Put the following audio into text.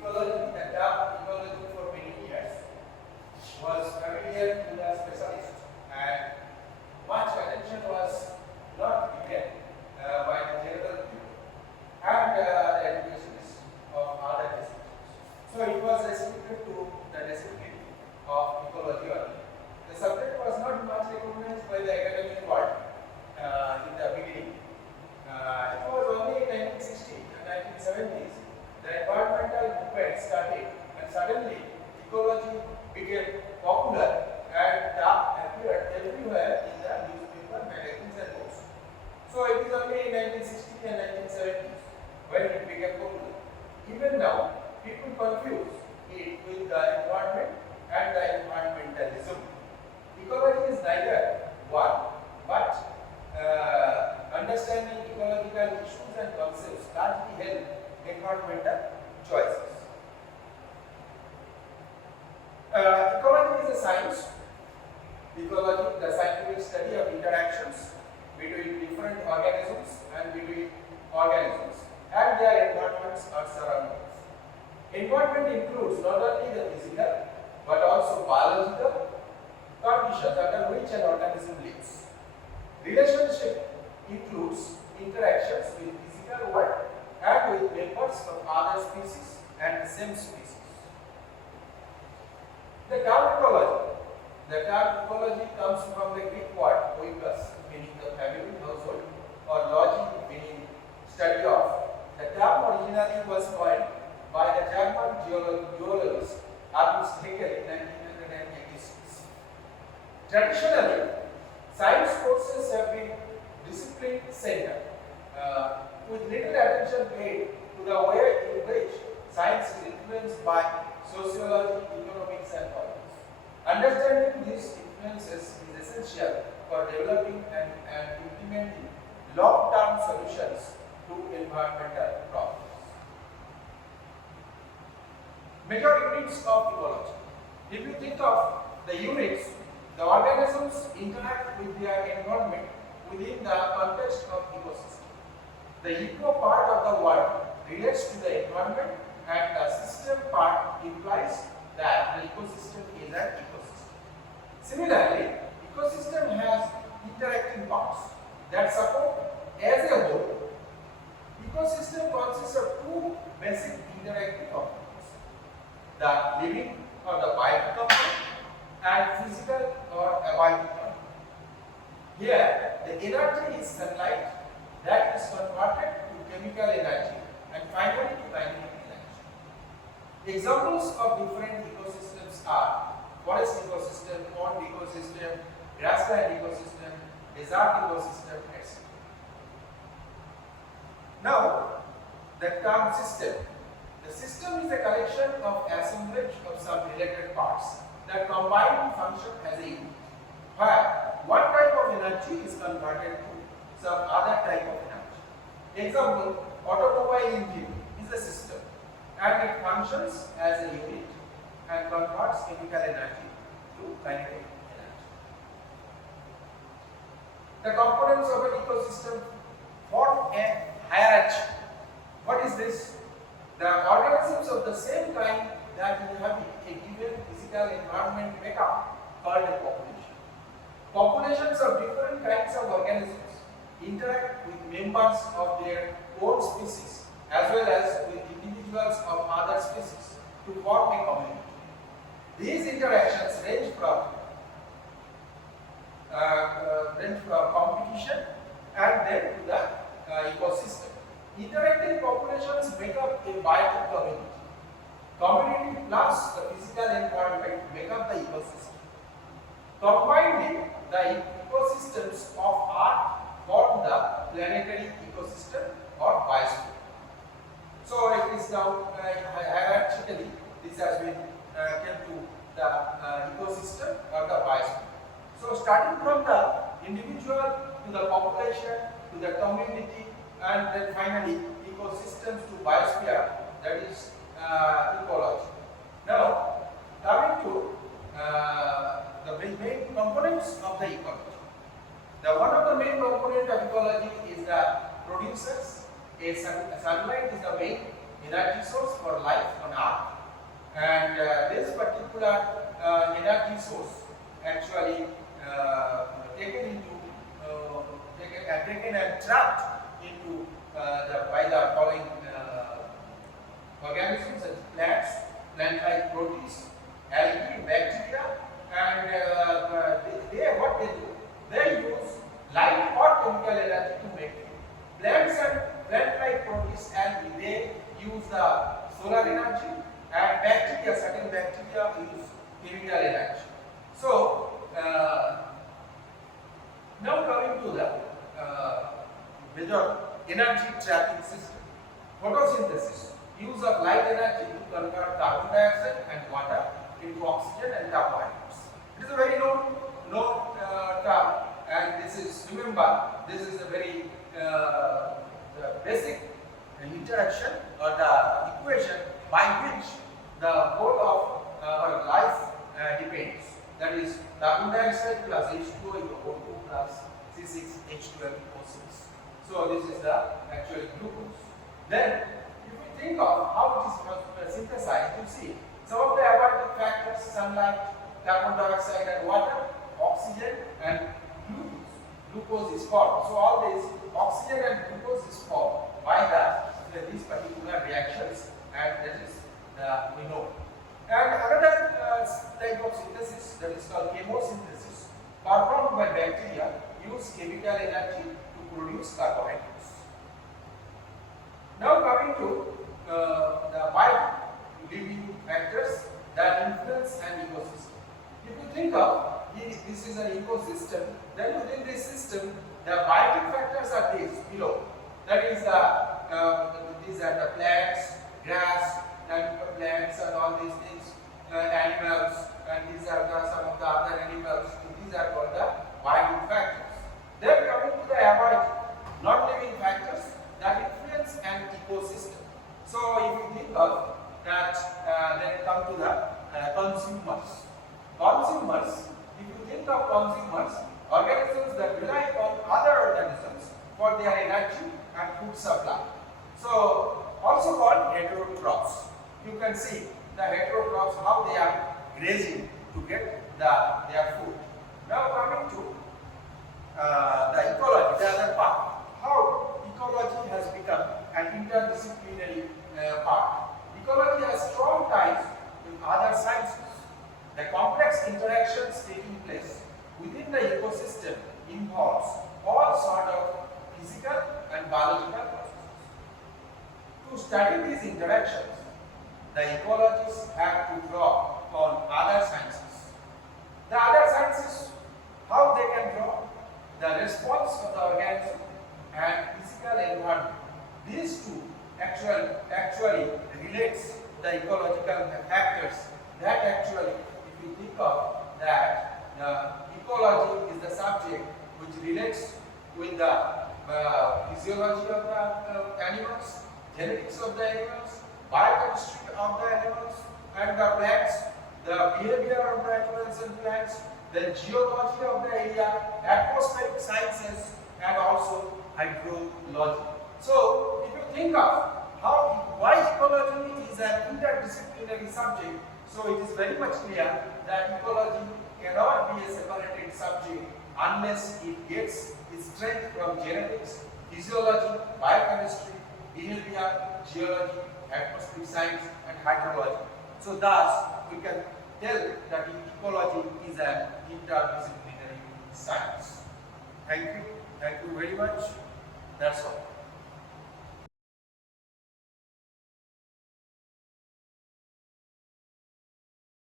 Ecology, the term ecology for many years was familiar to the specialist, and much attention was not given by the general people and the educationists of other disciplines. So it was restricted to the discipline of ecology only. The subject was not much recognized by the academic world in the beginning. It was only in 1960 and 1970s the environmental movement started, and suddenly ecology became popular and appeared everywhere in the newspaper, magazines and books. So it is only in 1960s and 1970s when it became popular. Even now, people confuse it with the environment and the environmentalism. Ecology is neither one, but understanding ecological issues and concepts largely help environmental choices. Ecology is a science. Ecology, the scientific study of interactions between different organisms and between organisms and their environments or surroundings. Environment includes not only the physical but also biological conditions under which an organism lives. Relationship includes interactions with physical world and with members of other species and the same species. The term ecology comes from the Greek word oikos, meaning the family, household, or logy, meaning study of. The term originally was coined by the German geologist Ernst Haeckel in 1986. Traditionally, science courses have been discipline-centered, with little attention paid to the way in which science is influenced by sociology, economics, and politics. Understanding these influences is essential for developing and implementing long-term solutions to environmental problems. Major units of ecology. If you think of the units, the organisms interact with their environment within the context of ecosystem. The eco part of the word relates to the environment, and the system part implies that the ecosystem is an ecosystem. Similarly, ecosystem has interacting parts that support as a whole. Ecosystem consists of two basic interacting components: the living or the biotic component and physical or abiotic component. Here, the energy is sunlight that is converted to chemical energy and finally to kinetic energy. Examples of different ecosystems are forest ecosystem, pond ecosystem, grassland ecosystem, desert ecosystem, etc. Now, the term system. The system is a collection of assemblage of some related parts that combine to function as a unit, where one type of energy is converted to some other type of energy. Example, automobile engine is a system and it functions as a unit and converts chemical energy to kinetic energy. The components of an ecosystem form a hierarchy. What is this? The organisms of the same kind that inhabit a given physical environment make up called a population. Populations of different kinds of organisms interact with members of their own species as well as with individuals of other species to form a community. These interactions range from competition and then to the ecosystem. Interacting populations make up a biotic community. Community plus the physical environment make up the ecosystem. Combined, the ecosystems of Earth form the planetary ecosystem or biosphere. So it is now hierarchically this has been came to the ecosystem or the biosphere. then finally ecosystems to biosphere, that is ecology. Now, coming to the main components of the ecology. One of the main components of ecology is the producers. Sunlight is the main energy source for life on Earth, and this particular energy source actually taken and trapped into by the following organisms such as plants, plant-like proteins, algae, bacteria, and what they do? They use light or chemical energy to make it. Plants and plant-like proteins, algae, they use the solar energy, and bacteria, certain bacteria use chemical energy. So now coming to the major energy trapping system, photosynthesis, use of light energy to convert carbon dioxide and water into oxygen and carbohydrates. It is a very known term, and this is, remember, this is a very the basic interaction or the equation by which the whole of our life depends. That is carbon dioxide plus H2O equal to 2 plus C6H12O6. So this is the actual glucose. Then if we think of how it is synthesized, you see some of the abiotic factors: sunlight, carbon dioxide and water, oxygen and glucose. Glucose is formed. So all these oxygen and glucose is formed by these particular reactions, and that is we know. And another type of synthesis, that is called chemosynthesis, performed by bacteria, use chemical energy to produce carbohydrates. Now coming to the bio-living factors that influence an ecosystem. If you think of this is an ecosystem, then within this system the biotic factors are these below. That is these are the plants, grass, and plants and all these things, animals, and these are some of the other animals. These are called the biotic factors. Then coming to the abiotic, non-living factors that influence an ecosystem. So if you think of that, then come to the consumers. Consumers, if you think of consumers, organisms that rely on other organisms for their energy and food supply. So also called heterotrophs. You can see the heterotrophs, how they are grazing to get their food. Now coming to the ecology, the other part, how ecology has become an interdisciplinary part. Ecology has strong ties with other sciences. The complex interactions taking place within the ecosystem involves all sort of physical and biological processes. To study these interactions, the ecologists have to draw on other sciences. The other sciences, how they can draw the response of the organism and physical environment. These two actually relates the ecological factors that actually, if you think of that, ecology is the subject which relates with the physiology of the animals, genetics of the animals, biochemistry of the animals and the plants, the behavior of the animals and plants, the geology of the area, atmospheric sciences, and also hydrology. So, if you think of why ecology is an interdisciplinary subject, so it is very much clear that ecology cannot be a separated subject unless it gets its strength from genetics, physiology, biochemistry, behavior, geology, atmospheric science, and hydrology. So thus, we can tell that ecology is an interdisciplinary science. Thank you very much. That's all.